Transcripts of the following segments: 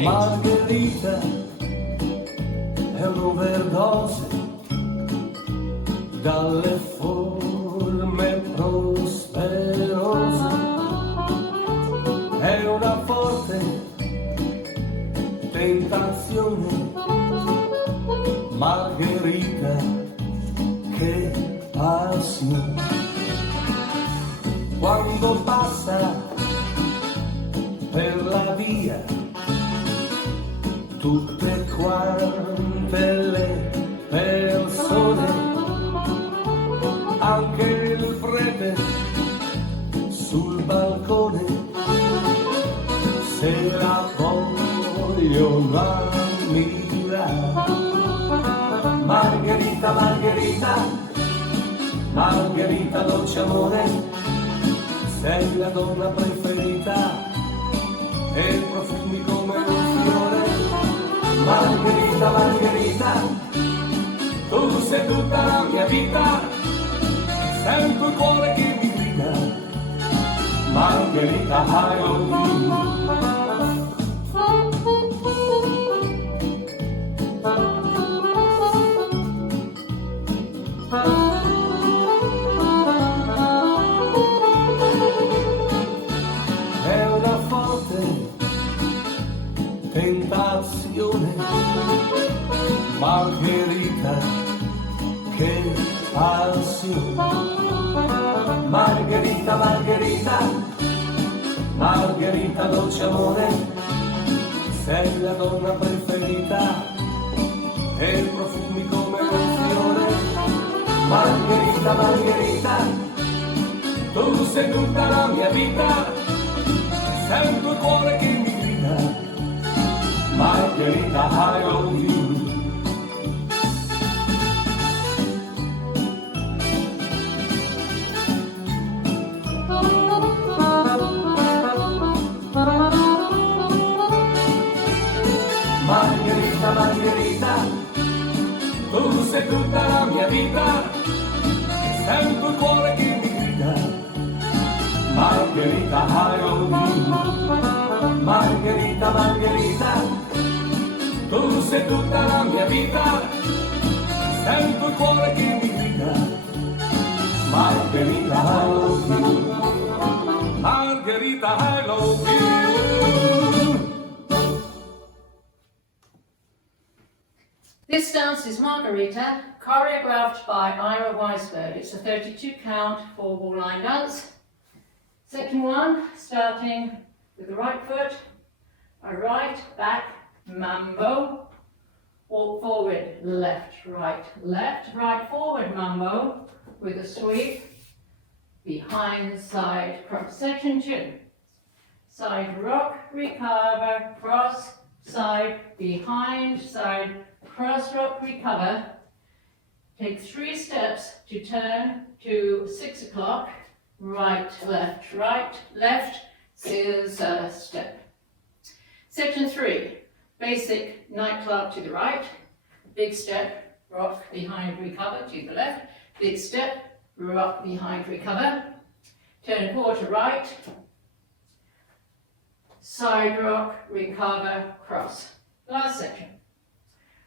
Margherita è un'overdose dalle forme prosperose, è una forte tentazione. Margherita, che passione, quando passa per la via, tutte quante le persone, anche il prete sul balcone, se la vogliono ammirare. Margherita, Margherita, Margherita dolce amore, sei la donna preferita e profumi come un fiore. Margherita, Margherita, tu sei tutta la mia vita, sento il cuore che mi grida. Margherita, I love you. È una forte tentazione. Margherita, che passione. Margherita, Margherita, Margherita dolce amore, sei la donna preferita e profumi come un fiore. Margherita, Margherita, tu sei tutta la mia vita, sento il cuore che mi grida. Margherita, I love you. Margherita, Margherita, tu sei tutta la mia vita, sento il cuore che mi grida. Margherita, I love you. Margherita, Margherita, tu sei tutta la mia vita, sento il cuore che mi grida. Margherita, I love you. Margherita, I love you. This dance is Margherita, choreographed by Ira Weisberg. It's a 32 count 4-ball line dance. Section 1, starting with the right foot, a right, back, mambo, walk forward, left, right forward, mambo, with a sweep, behind, side, cross. Section 2, side rock, recover, cross, side, behind, side, cross rock, recover. Take 3 steps to turn to 6 o'clock, right, left, scissor step. Section 3, basic nightclub to the right, big step, rock, behind, recover to the left, big step, rock, behind, recover, turn a quarter right, side rock, recover, cross. Last section.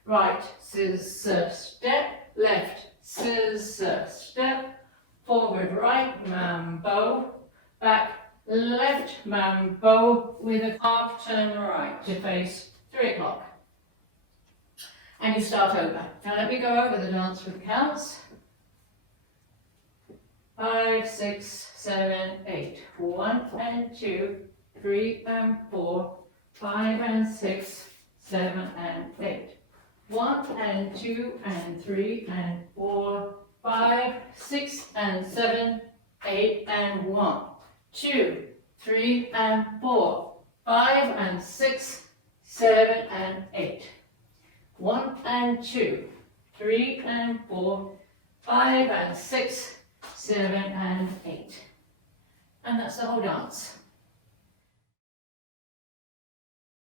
Right, scissor step, left, scissor step, forward right, mambo, back, left, mambo, with a half turn right to face 3 o'clock. And you start over. Now let me go over the dance with counts. 5, 6, 7, 8. 1 and 2, 3 and 4, 5 and 6, 7 and 8. 1 and 2 and 3 and 4, 5, 6 and 7, 8 and 1. 2, 3 and 4, 5 and 6, 7 and 8. 1 and 2, 3 and 4, 5 and 6, 7 and 8. And that's the whole dance.